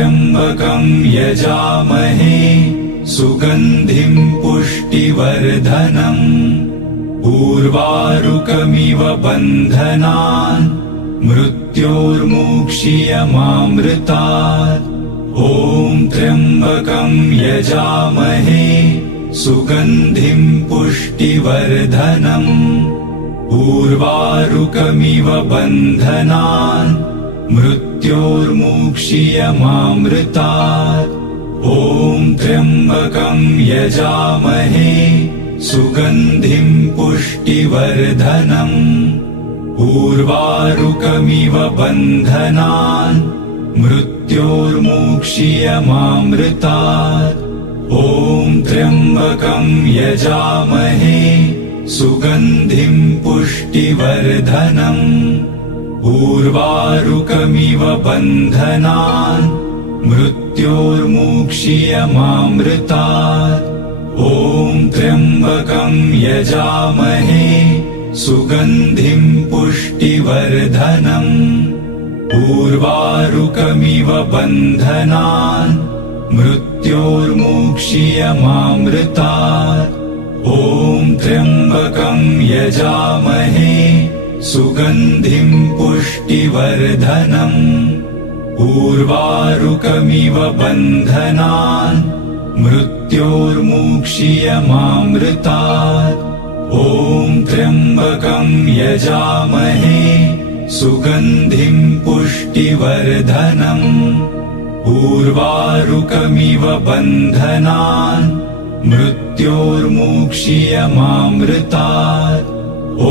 त्र्यम्बकं यजामहे सुगन्धिं पुष्टिवर्धनम् उर्वारुकमिव बन्धनान् मृत्योर्मुक्षीयमामृतात् ॐ त्र्यम्बकं यजामहे सुगन्धिं पुष्टिवर्धनम् उर्वारुकमिव बन्धनान् मृत्योर्मुक्षीयमामृतात् ॐ त्र्यम्बकं यजामहे सुगन्धिं पुष्टिवर्धनम् उर्वारुकमिव बन्धनान् मृत्योर्मुक्षीयमामृतात् ॐ त्र्यम्बकं यजामहे सुगन्धिं पुष्टिवर्धनम् उर्वारुकमिव बन्धनान् मृत्योर्मुक्षीयमामृतात् ॐ त्र्यम्बकं यजामहे सुगन्धिं पुष्टिवर्धनम् उर्वारुकमिव बन्धनान् मृत्योर्मुक्षीयमामृतात् ॐ त्र्यम्बकं यजामहे सुगन्धिं पुष्टिवर्धनम् उर्वारुकमिव बन्धनान् मृत्योर्मुक्षीयमामृतात् ॐ त्र्यम्बकं यजामहे सुगन्धिं पुष्टिवर्धनम् उर्वारुकमिव बन्धनान् मृत्योर्मुक्षीयमामृतात् ॐ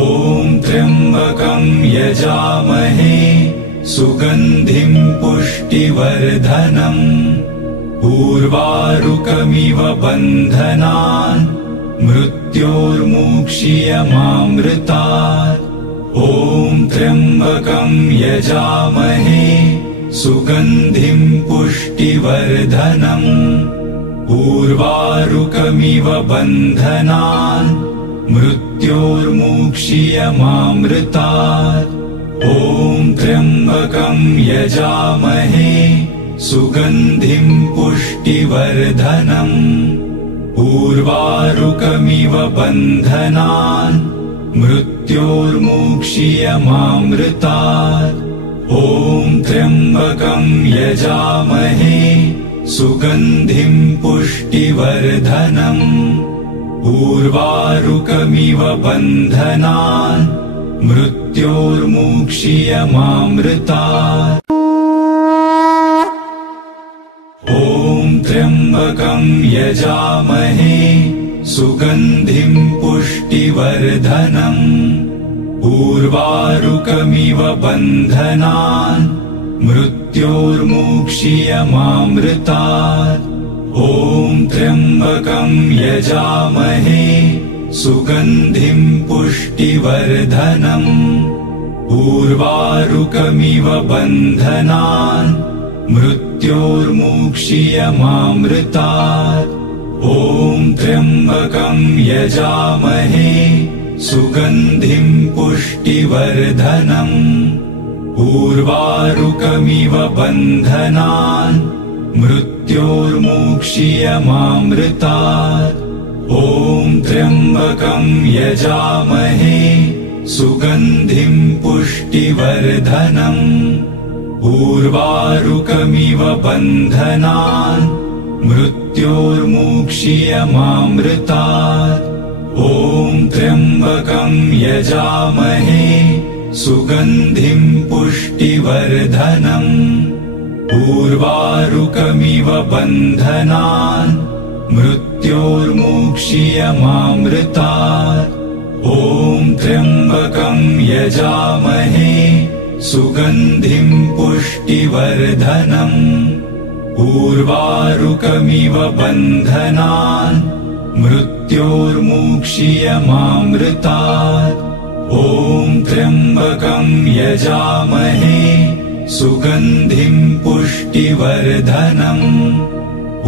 त्र्यम्बकं यजामहे सुगन्धिं पुष्टिवर्धनम् उर्वारुकमिव बन्धनान् मृत्योर्मुक्षीयमामृतात् ॐ त्र्यम्बकं यजामहे सुगन्धिं पुष्टिवर्धनम् उर्वारुकमिव बन्धनान् मृत्योर्मुक्षीयमामृतात् ॐ त्र्यम्बकं यजामहे सुगन्धिं पुष्टिवर्धनम् उर्वारुकमिव बन्धनान् मृत्योर्मुक्षीयमामृतात् ॐ त्र्यम्बकं यजामहे सुगन्धिं पुष्टिवर्धनम् उर्वारुकमिव बन्धनान् मृत्योर्मुक्षीयमामृतात् ॐ त्र्यम्बकं यजामहे सुगन्धिं पुष्टिवर्धनम् उर्वारुकमिव बन्धनान् मृत्योर्मुक्षीयमामृतात् ॐ त्र्यम्बकं यजामहे सुगन्धिं पुष्टिवर्धनम् उर्वारुकमिव बन्धनान् मृत्योर्मुक्षीयमामृतात् ॐ त्र्यम्बकं यजामहे सुगन्धिं पुष्टिवर्धनम् उर्वारुकमिव बन्धनान् मृत्योर्मुक्षीयमामृतात् ॐ त्र्यम्बकं यजामहे सुगन्धिं पुष्टिवर्धनम् उर्वारुकमिव बन्धनान् मृत्योर्मुक्षीयमामृतात् ॐ त्र्यम्बकं यजामहे सुगन्धिं पुष्टिवर्धनम् उर्वारुकमिव बन्धनान् मृत्योर्मुक्षीयमामृतात् ॐ त्र्यम्बकं यजामहे सुगन्धिं पुष्टिवर्धनम् उर्वारुकमिव बन्धनान् मृत्योर्मुक्षीयमामृतात् ॐ त्र्यम्बकं यजामहे सुगन्धिं पुष्टिवर्धनम्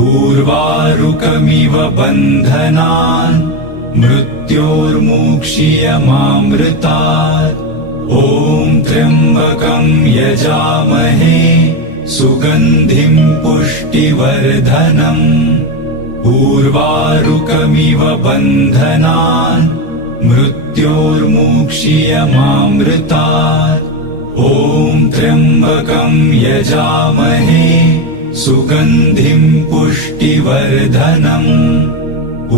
उर्वारुकमिव बन्धनान् मृत्योर्मुक्षीयमामृतात् ॐ त्र्यम्बकं यजामहे सुगन्धिं पुष्टिवर्धनम् उर्वारुकमिव बन्धनान् मृत्योर्मुक्षीयमामृतात् ॐ त्र्यम्बकं यजामहे सुगन्धिं पुष्टिवर्धनम्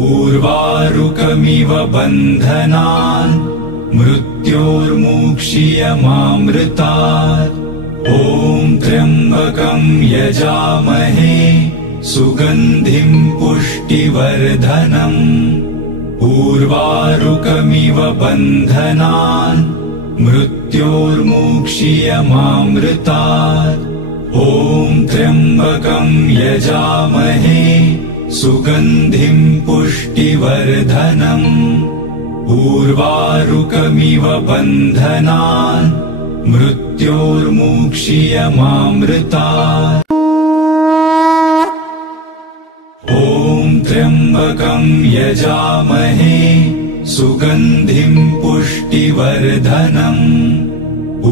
उर्वारुकमिव बन्धनान् मृत्योर्मुक्षीयमामृतात् ॐ त्र्यम्बकं यजामहे सुगन्धिं पुष्टिवर्धनम् उर्वारुकमिव बन्धनान् मृत्योर्मुक्षीयमामृतात् ॐ त्र्यम्बकं यजामहे सुगन्धिं पुष्टिवर्धनम् उर्वारुकमिव बन्धनान् मृत्योर्मुक्षीयमामृतात् ॐ त्र्यम्बकं यजामहे सुगन्धिं पुष्टिवर्धनम्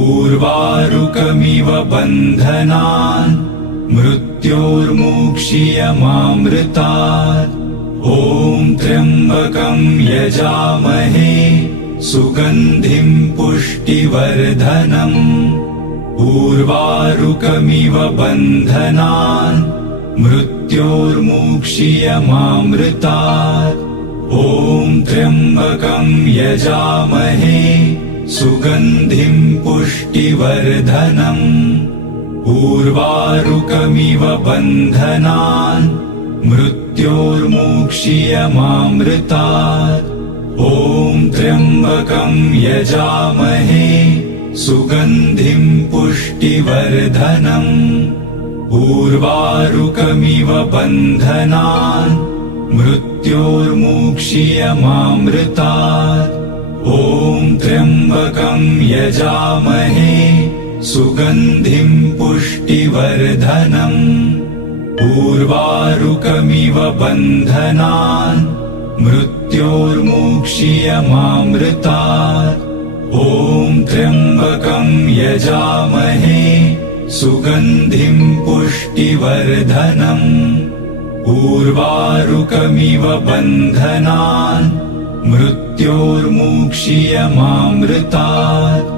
उर्वारुकमिव बन्धनान् मृत्योर्मुक्षीयमामृतात् ॐ त्र्यम्बकं यजामहे सुगन्धिं पुष्टिवर्धनम् उर्वारुकमिव बन्धनान् मृत्योर्मुक्षीयमामृतात् ॐ त्र्यम्बकं यजामहे सुगन्धिं पुष्टिवर्धनम् उर्वारुकमिव बन्धनान् मृत्योर्मुक्षीयमामृतात् ॐ त्र्यम्बकं यजामहे सुगन्धिं पुष्टिवर्धनम् उर्वारुकमिव बन्धनान् मृत्योर्मुक्षीयमामृतात् ॐ त्र्यम्बकं यजामहे सुगन्धिं पुष्टिवर्धनम् उर्वारुकमिव बन्धनान् मृत्योर्मुक्षीयमामृतात् ॐ त्र्यम्बकं यजामहे सुगन्धिं पुष्टिवर्धनम् उर्वारुकमिव बन्धनान् मृत्योर्मुक्षीयमामृतात्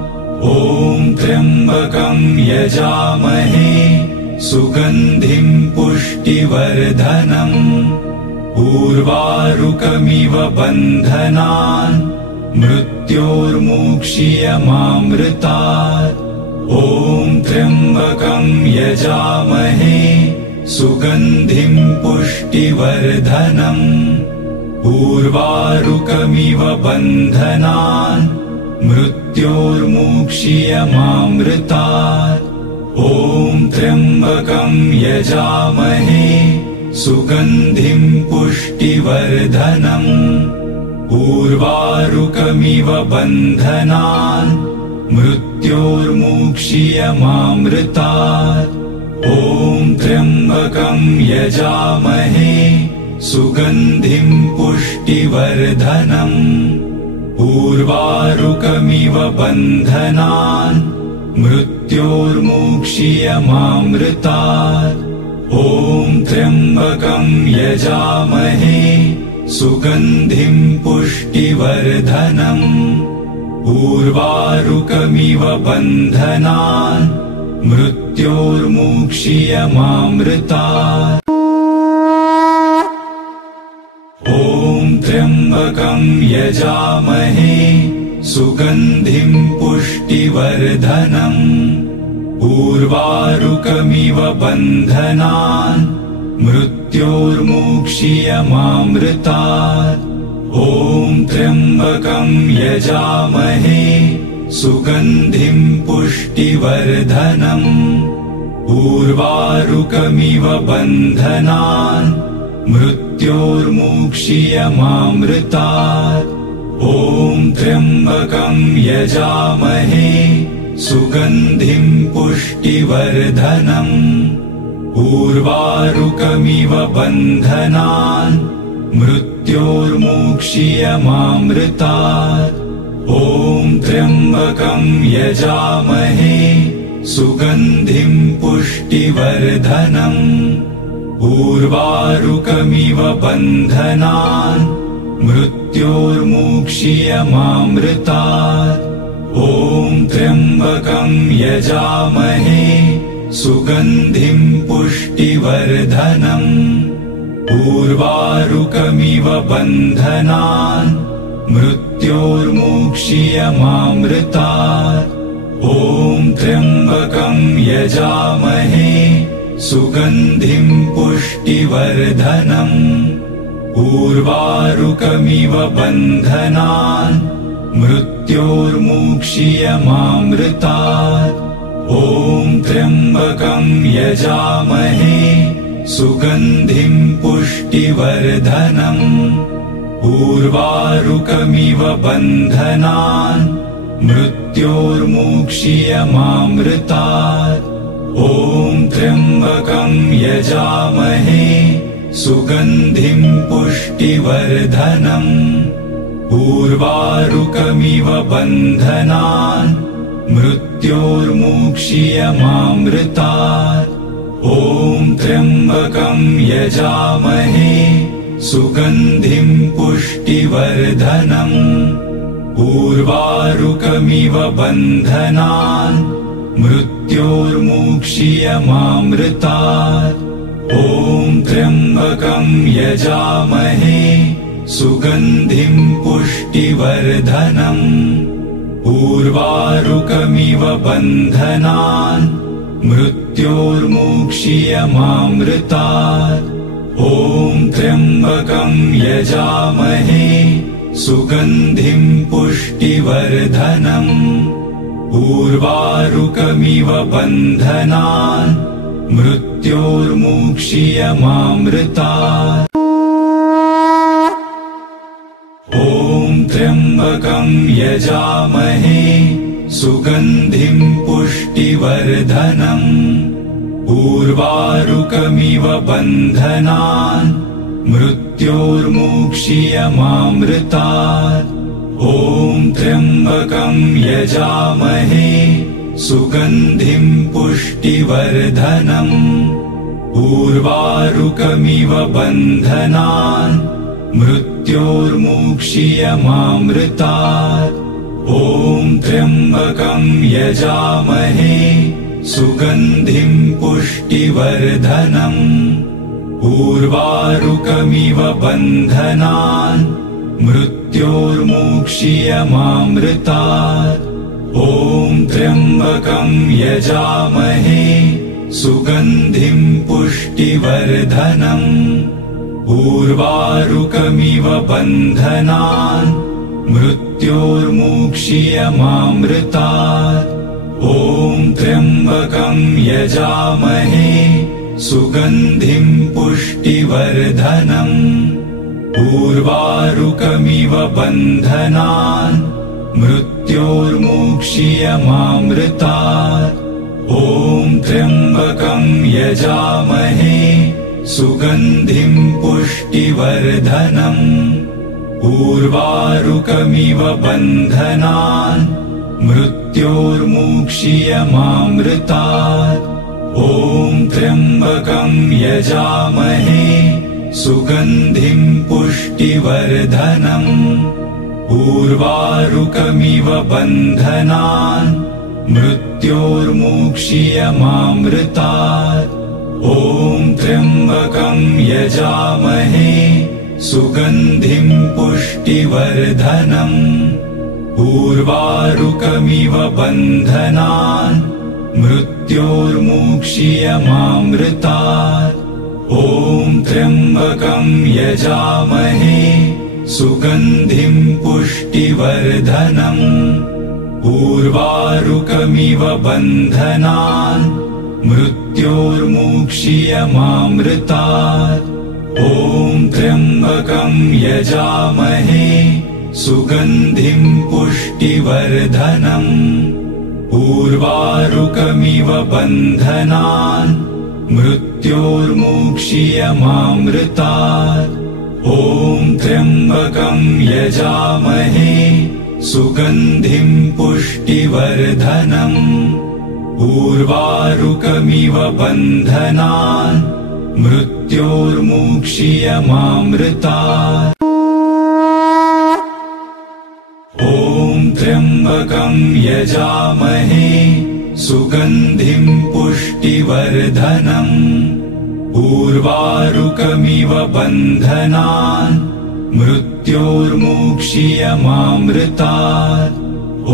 ॐ त्र्यम्बकं यजामहे सुगन्धिं पुष्टिवर्धनम् उर्वारुकमिव बन्धनान् मृत्योर्मुक्षीयमामृतात् ॐ त्र्यम्बकं यजामहे सुगन्धिं पुष्टिवर्धनम् उर्वारुकमिव बन्धनान् मृत्योर्मुक्षीयमामृतात् ॐ त्र्यम्बकं यजामहे सुगन्धिं पुष्टिवर्धनम् उर्वारुकमिव बन्धनान् मृत्योर्मुक्षीयमामृतात् ॐ त्र्यम्बकं यजामहे सुगन्धिं पुष्टिवर्धनम् उर्वारुकमिव बन्धनान् मृत्योर्मुक्षीयमामृतात् ॐ त्र्यम्बकं यजामहे सुगन्धिं पुष्टिवर्धनम् उर्वारुकमिव बन्धनान् मृत्योर्मुक्षीयमामृतात् ॐ त्र्यम्बकं यजामहे सुगन्धिं पुष्टिवर्धनम् उर्वारुकमिव बन्धनान् मृत्योर्मुक्षीयमामृतात् ॐ त्र्यम्बकं यजामहे सुगन्धिं पुष्टिवर्धनम् उर्वारुकमिव बन्धनान् मृत्योर्मुक्षीयमामृतात् ॐ त्र्यम्बकं यजामहे सुगन्धिं पुष्टिवर्धनम् उर्वारुकमिव बन्धनान् मृत्योर्मुक्षीयमामृतात् ॐ त्र्यम्बकं यजामहे सुगन्धिं पुष्टिवर्धनम् उर्वारुकमिव बन्धनान् मृत्योर्मुक्षीयमामृतात् ॐ त्र्यम्बकं यजामहे सुगन्धिं पुष्टिवर्धनम् उर्वारुकमिव बन्धनान् मृत्योर्मुक्षीयमामृतात् ॐ त्र्यम्बकं यजामहे सुगन्धिं पुष्टिवर्धनम् उर्वारुकमिव बन्धनान् मृत्योर्मुक्षीयमामृतात् ॐ त्र्यम्बकं यजामहे सुगन्धिं पुष्टिवर्धनम् उर्वारुकमिव बन्धनान् मृत्योर्मुक्षीयमामृतात् ॐ त्र्यम्बकं यजामहे सुगन्धिं पुष्टिवर्धनम् उर्वारुकमिव बन्धनान् मृत्योर्मुक्षीयमामृतात् ॐ त्र्यम्बकं यजामहे सुगन्धिं पुष्टिवर्धनम् उर्वारुकमिव बन्धनान् मृत्योर्मुक्षीयमामृतात् ॐ त्र्यम्बकं यजामहे सुगन्धिं पुष्टिवर्धनम् उर्वारुकमिव बन्धनान् मृत्योर्मुक्षीयमामृतात् ॐ त्र्यम्बकं यजामहे सुगन्धिं पुष्टिवर्धनम् उर्वारुकमिव बन्धनान् मृत्योर्मुक्षीयमामृतात् ॐ त्र्यम्बकं यजामहे सुगन्धिं पुष्टिवर्धनम् उर्वारुकमिव बन्धनान् मृत्योर्मुक्षीयमामृतात् ॐ त्र्यम्बकं यजामहे सुगन्धिं पुष्टिवर्धनम् उर्वारुकमिव बन्धनान् मृत्योर्मुक्षीयमामृतात् ॐ त्र्यम्बकं यजामहे सुगन्धिं पुष्टिवर्धनम् उर्वारुकमिव बन्धनान् मृत्योर्मुक्षीयमामृतात् ॐ त्र्यम्बकं यजामहे सुगन्धिं पुष्टिवर्धनम् उर्वारुकमिव बन्धनान् मृत्योर्मुक्षीयमामृतात् ॐ त्र्यम्बकं यजामहे सुगन्धिं पुष्टिवर्धनम् उर्वारुकमिव बन्धनान् मृत्योर्मुक्षीयमामृतात् ॐ त्र्यम्बकं यजामहे सुगन्धिं पुष्टिवर्धनम् उर्वारुकमिव बन्धनान् मृत्योर्मुक्षीयमामृतात् ॐ त्र्यम्बकं यजामहे सुगन्धिं पुष्टिवर्धनम् उर्वारुकमिव बन्धनान् मृत्योर्मुक्षीयमामृतात् ॐ त्र्यम्बकं यजामहे सुगन्धिं पुष्टिवर्धनम् उर्वारुकमिव बन्धनान् मृत्योर्मुक्षीयमामृतात् ॐ त्र्यम्बकं यजामहे सुगन्धिं पुष्टिवर्धनम् उर्वारुकमिव बन्धनान् मृत्योर्मुक्षीयमामृतात् ॐ त्र्यम्बकं यजामहे सुगन्धिं पुष्टिवर्धनम् उर्वारुकमिव बन्धनान् मृत्योर्मुक्षीयमामृतात् ॐ त्र्यम्बकं यजामहे सुगन्धिं पुष्टिवर्धनम् उर्वारुकमिव बन्धनान् मृत्योर्मुक्षीयमामृतात्। ॐ त्र्यम्बकं यजामहे सुगन्धिं पुष्टिवर्धनम् उर्वारुकमिव बन्धनान् मृत्योर्मुक्षीयमामृतात्। ॐ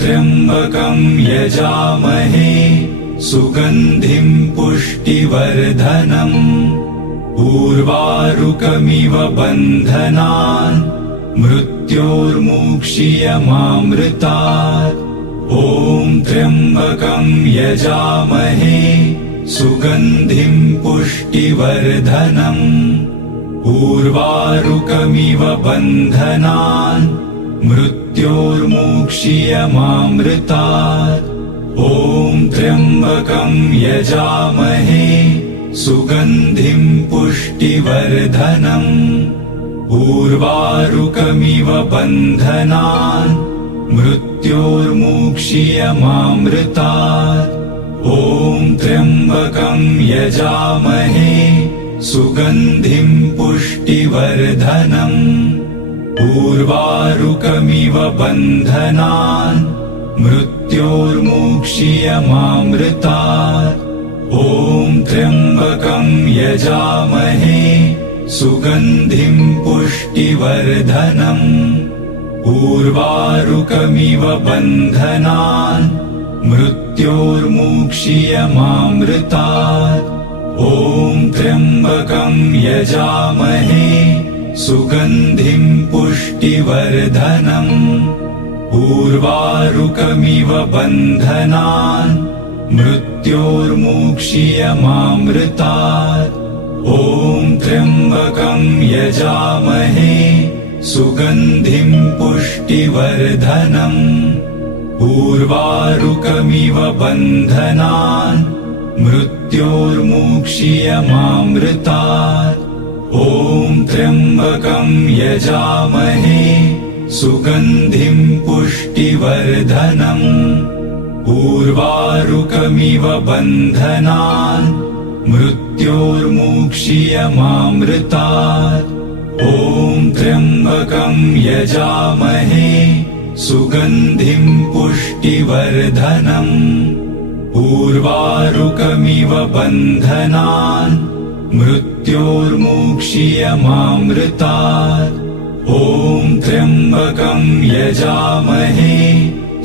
त्र्यम्बकं यजामहे सुगन्धिं पुष्टिवर्धनम् उर्वारुकमिव बन्धनान् मृत्योर्मुक्षीयमामृतात्। ॐ त्र्यम्बकं यजामहे सुगन्धिं पुष्टिवर्धनम् उर्वारुकमिव बन्धनान् मृत्योर्मुक्षीयमामृतात्। ॐ त्र्यम्बकं यजामहे सुगन्धिं पुष्टिवर्धनम् उर्वारुकमिव बन्धनान् मृत्योर्मुक्षीयमामृतात्। ॐ त्र्यम्बकं यजामहे सुगन्धिं पुष्टिवर्धनम् उर्वारुकमिव बन्धनान् मृत्योर्मुक्षीयमामृतात्। ॐ त्र्यम्बकं यजामहे सुगन्धिं पुष्टिवर्धनम् उर्वारुकमिव बन्धनान् मृत्योर्मुक्षीयमामृतात्। ॐ त्र्यम्बकं यजामहे सुगन्धिं पुष्टिवर्धनम् उर्वारुकमिव बन्धनान् मृत्योर्मुक्षीयमामृतात्। ॐ त्र्यम्बकं यजामहे सुगन्धिं पुष्टिवर्धनम् उर्वारुकमिव बन्धनान् मृत्योर्मुक्षीयमामृतात्। ॐ त्र्यम्बकं यजामहे सुगन्धिं पुष्टिवर्धनम् उर्वारुकमिव बन्धनान् मृत्योर्मुक्षीयमामृतात्। ॐ त्र्यम्बकं यजामहे सुगन्धिं पुष्टिवर्धनम् उर्वारुकमिव बन्धनान् मृत्योर्मुक्षीयमामृतात्। ॐ त्र्यम्बकं यजामहे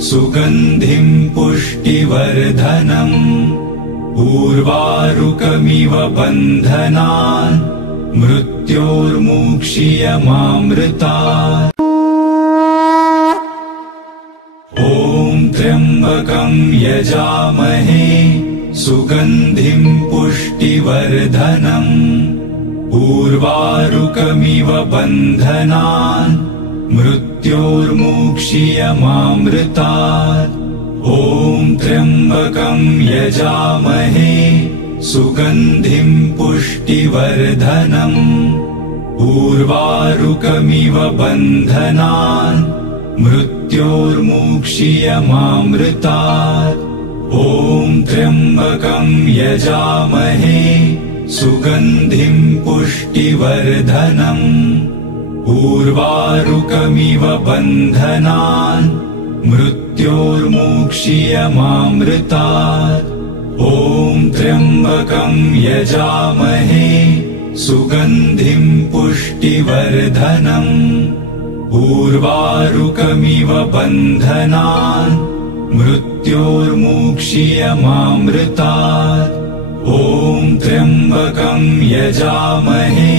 सुगन्धिं पुष्टिवर्धनम् उर्वारुकमिव बन्धनान् मृत्योर्मुक्षीयमामृतात्। ॐ त्र्यम्बकं यजामहे सुगन्धिं पुष्टिवर्धनम् उर्वारुकमिव बन्धनान् मृत्योर्मुक्षीयमामृतात्। ॐ त्र्यम्बकं यजामहे सुगन्धिं पुष्टिवर्धनम् उर्वारुकमिव बन्धनान् मृत्योर्मुक्षीयमामृतात्। ॐ त्र्यम्बकं यजामहे सुगन्धिं पुष्टिवर्धनम् उर्वारुकमिव बन्धनान् मृत्योर्मुक्षीयमामृतात्। ॐ त्र्यम्बकं यजामहे सुगन्धिं पुष्टिवर्धनम् उर्वारुकमिव बन्धनान् मृत्योर्मुक्षीयमामृतात्। ॐ त्र्यम्बकं यजामहे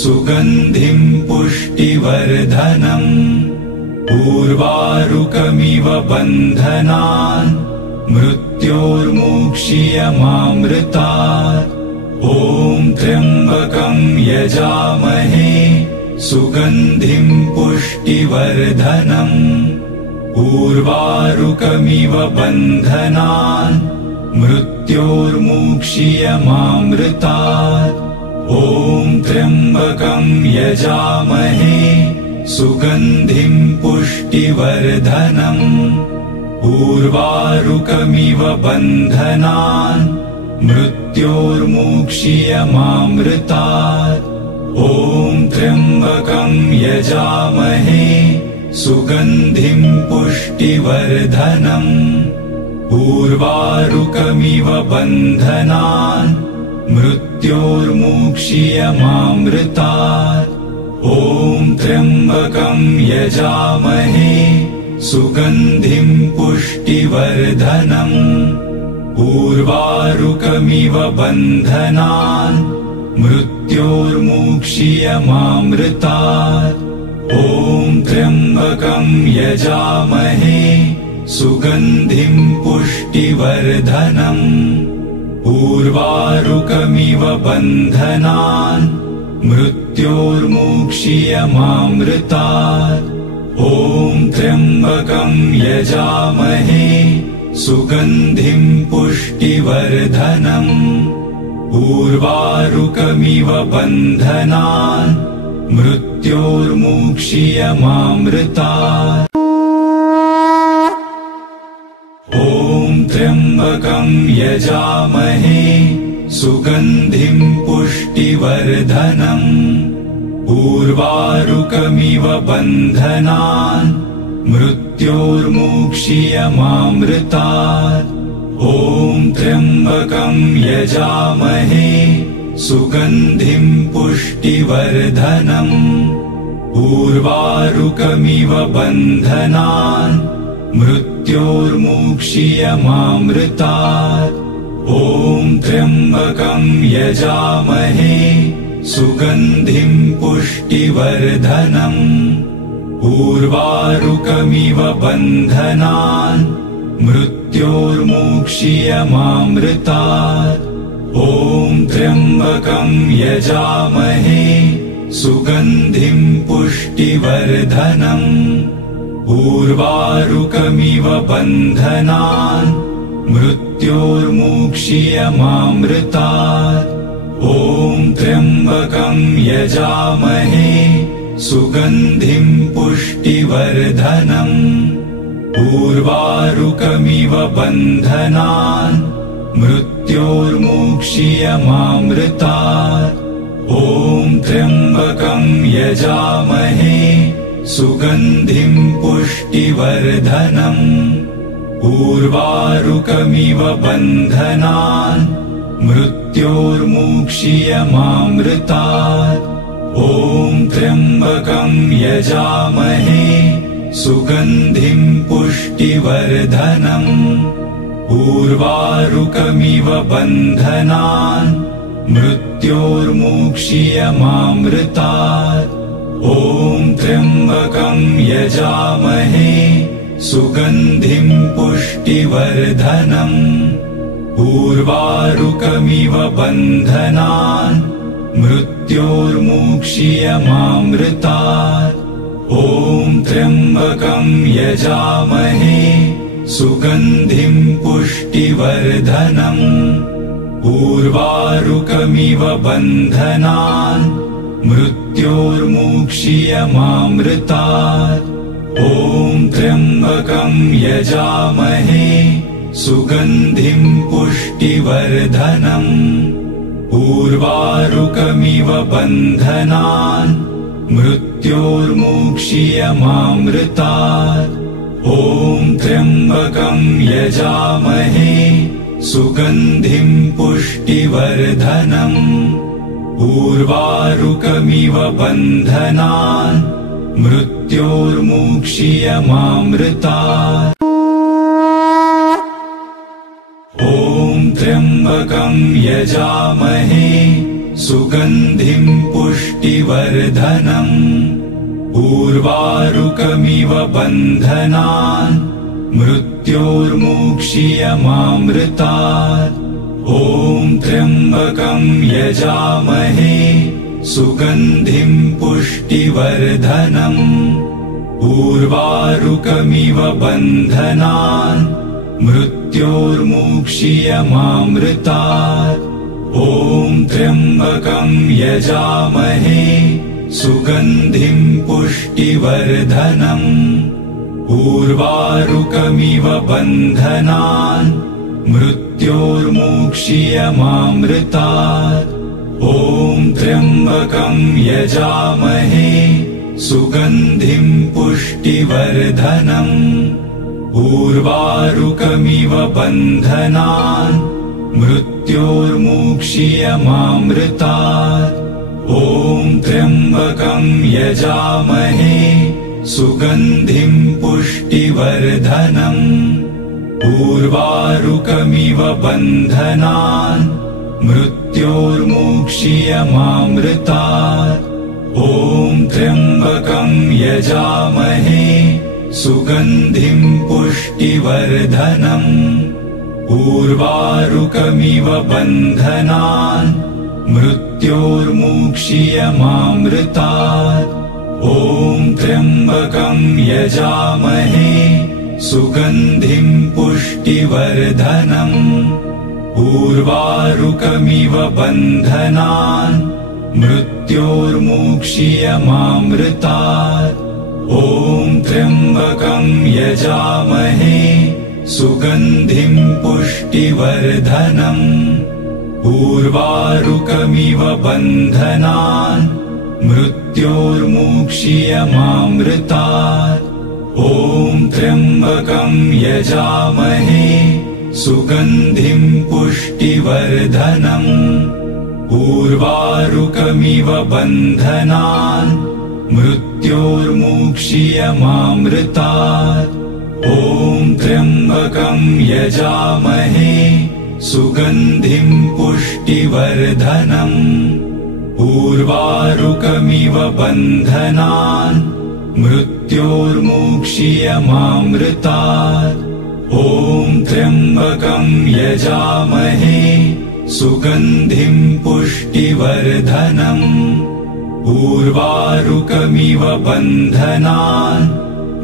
सुगन्धिं पुष्टिवर्धनम् उर्वारुकमिव बन्धनान् मृत्योर्मुक्षीयमामृतात्। ॐ त्र्यम्बकं यजामहे सुगन्धिं पुष्टिवर्धनम् उर्वारुकमिव बन्धनान् मृत्योर्मुक्षीयमामृतात्। ॐ त्र्यम्बकं यजामहे सुगन्धिं पुष्टिवर्धनम् उर्वारुकमिव बन्धनान् मृत्योर्मुक्षीयमामृतात्। ॐ त्र्यम्बकं यजामहे सुगन्धिं पुष्टिवर्धनम्। उर्वारुकमिव बन्धनान् मृत्योर्मुक्षीयमामृतात्। ॐ त्र्यम्बकं यजामहे सुगन्धिं पुष्टिवर्धनम्। उर्वारुकमिव बन्धनान् मृत्योर्मुक्षीयमामृतात्। ॐ त्र्यम्बकं यजामहे सुगन्धिं पुष्टिवर्धनम्। उर्वारुकमिव बन्धनान् मृत्योर्मुक्षीयमामृतात्। ॐ त्र्यम्बकं यजामहे सुगन्धिं पुष्टिवर्धनम्। उर्वारुकमिव बन्धनान् मृत्योर्मुक्षीयमामृतात्। ॐ त्र्यम्बकं यजामहे सुगन्धिं पुष्टिवर्धनम्। उर्वारुकमिव बन्धनान् मृत्योर्मुक्षीयमामृतात्। ॐ त्र्यम्बकं यजामहे सुगन्धिं पुष्टिवर्धनम्। उर्वारुकमिव बन्धनान् मृत्योर्मुक्षीयमामृतात्। ॐ त्र्यम्बकं यजामहे सुगन्धिं पुष्टिवर्धनम्। उर्वारुकमिव बन्धनान् मृत्योर्मुक्षीयमामृतात्। ॐ त्र्यम्बकं यजामहे सुगन्धिं पुष्टिवर्धनम्। उर्वारुकमिव बन्धनान् मृत्योर्मुक्षीयमामृतात्। ॐ त्र्यम्बकं यजामहे सुगन्धिं पुष्टिवर्धनम्। उर्वारुकमिव बन्धनान् मृत्योर्मुक्षीयमामृतात्। ॐ त्र्यम्बकं यजामहे सुगन्धिं पुष्टिवर्धनम्। उर्वारुकमिव बन्धनान् मृत्योर्मुक्षीयमामृतात्। ॐ त्र्यम्बकं यजामहे सुगन्धिं पुष्टिवर्धनम्। उर्वारुकमिव बन्धनान् मृत्योर्मुक्षीयमामृतात्। ॐ त्र्यम्बकं यजामहे सुगन्धिं पुष्टिवर्धनम्। उर्वारुकमिव बन्धनान् मृत्योर्मुक्षीयमामृतात्। ॐ त्र्यम्बकं यजामहे सुगन्धिं पुष्टिवर्धनम्। उर्वारुकमिव बन्धनान् मृत्योर्मुक्षीयमामृतात्। ॐ त्र्यम्बकं यजामहे सुगन्धिं पुष्टिवर्धनम्। उर्वारुकमिव बन्धनान् मृत्योर्मुक्षीयमामृतात्। ॐ त्र्यम्बकं यजामहे सुगन्धिं पुष्टिवर्धनम्। उर्वारुकमिव बन्धनान् मृत्योर्मुक्षीयमामृतात्। ॐ त्र्यम्बकं यजामहे सुगन्धिं पुष्टिवर्धनम्। उर्वारुकमिव बन्धनान् मृत्योर्मुक्षीयमामृतात्। ॐ त्र्यम्बकं यजामहे सुगन्धिं पुष्टिवर्धनम्। उर्वारुकमिव बन्धनान् मृत्योर्मुक्षीयमामृतात्। ॐ त्र्यम्बकं यजामहे सुगन्धिं पुष्टिवर्धनम्। उर्वारुकमिव बन्धनान् मृत्योर्मुक्षीयमामृतात्। ॐ त्र्यम्बकं यजामहे सुगन्धिं पुष्टिवर्धनम्। उर्वारुकमिव बन्धनान् मृत्योर्मुक्षीयमामृतात्। ॐ त्र्यम्बकं यजामहे सुगन्धिं पुष्टिवर्धनम्। उर्वारुकमिव बन्धनान् मृत्योर्मुक्षीयमामृतात्। ॐ त्र्यम्बकं यजामहे सुगन्धिं पुष्टिवर्धनम्। उर्वारुकमिव बन्धनान् मृत्योर्मुक्षीयमामृतात्। ॐ त्र्यम्बकं यजामहे सुगन्धिं पुष्टिवर्धनम्। उर्वारुकमिव बन्धनान् मृत्योर्मुक्षीयमामृतात्। ॐ त्र्यम्बकं यजामहे सुगन्धिं पुष्टिवर्धनम्। उर्वारुकमिव बन्धनान् मृत्योर्मुक्षीयमामृतात्। ॐ त्र्यम्बकं यजामहे सुगन्धिं पुष्टिवर्धनम्। उर्वारुकमिव बन्धनान् मृत्योर्मुक्षीयमामृतात्। ॐ त्र्यम्बकं यजामहे सुगन्धिं पुष्टिवर्धनम्। उर्वारुकमिव बन्धनान् मृत्योर्मुक्षीयमामृतात्। ॐ त्र्यम्बकं यजामहे सुगन्धिं पुष्टिवर्धनम्। उर्वारुकमिव बन्धनान्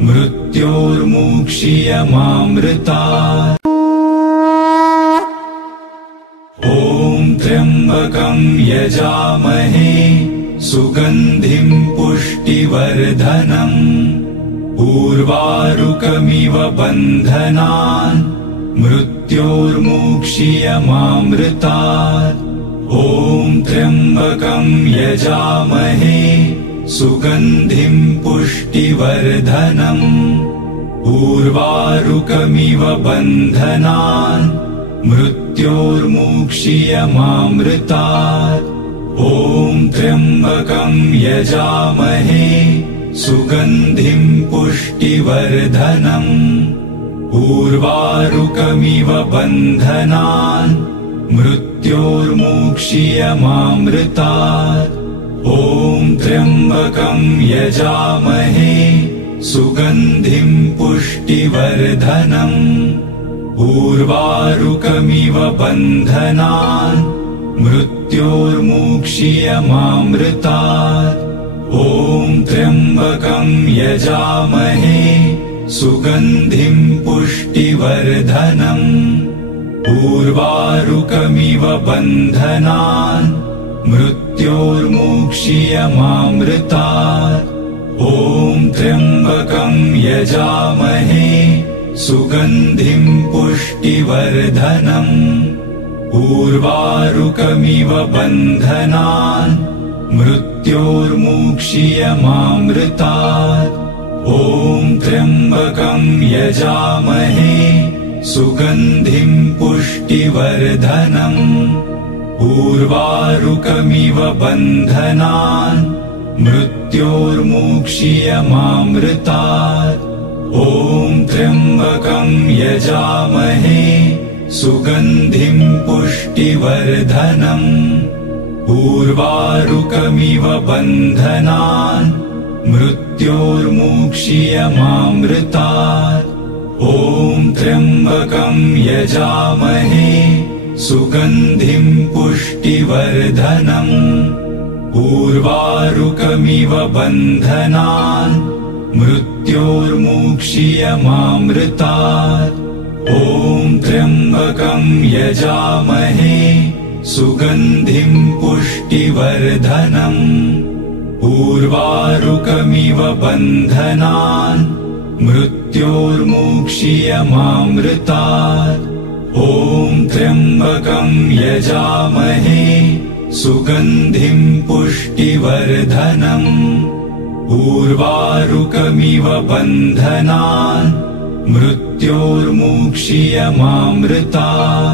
मृत्योर्मुक्षीयमामृतात्। ॐ त्र्यम्बकं यजामहे सुगन्धिं पुष्टिवर्धनम्। उर्वारुकमिव बन्धनान् मृत्योर्मुक्षीयमामृतात्। ॐ त्र्यम्बकं यजामहे सुगन्धिं पुष्टिवर्धनम्। उर्वारुकमिव बन्धनान् मृत्योर्मुक्षीयमामृतात्। ॐ त्र्यम्बकं यजामहे सुगन्धिं पुष्टिवर्धनम्। उर्वारुकमिव बन्धनान् मृत्योर्मुक्षीयमामृतात्। ॐ त्र्यम्बकं यजामहे सुगन्धिं पुष्टिवर्धनम्। उर्वारुकमिव बन्धनान् मृत्योर्मुक्षीयमामृतात्। ॐ त्र्यम्बकं यजामहे सुगन्धिं पुष्टिवर्धनम्। उर्वारुकमिव बन्धनान् मृत्योर्मुक्षीयमामृतात्। ॐ त्र्यम्बकं यजामहे सुगन्धिं पुष्टिवर्धनम्। उर्वारुकमिव बन्धनान् मृत्योर्मुक्षीयमामृतात्। ॐ त्र्यम्बकं यजामहे सुगन्धिं पुष्टिवर्धनम्। उर्वारुकमिव बन्धनान् मृत्योर्मुक्षीयमामृतात्। ॐ त्र्यम्बकं यजामहे सुगन्धिं पुष्टिवर्धनम्। उर्वारुकमिव बन्धनान् मृत्योर्मुक्षीयमामृतात्। ॐ त्र्यम्बकं यजामहे सुगन्धिं पुष्टिवर्धनम्। उर्वारुकमिव बन्धनान् मृत्योर्मुक्षीयमामृतात्। ॐ त्र्यम्बकं यजामहे सुगन्धिं पुष्टिवर्धनम्। उर्वारुकमिव बन्धनान् मृत्योर्मुक्षीयमामृतात्। मृत्योर्मुक्षीयमामृतात्। ॐ त्र्यम्बकं यजामहे सुगन्धिं पुष्टिवर्धनम्। उर्वारुकमिव बन्धनान् मृत्योर्मुक्षीयमामृतात्।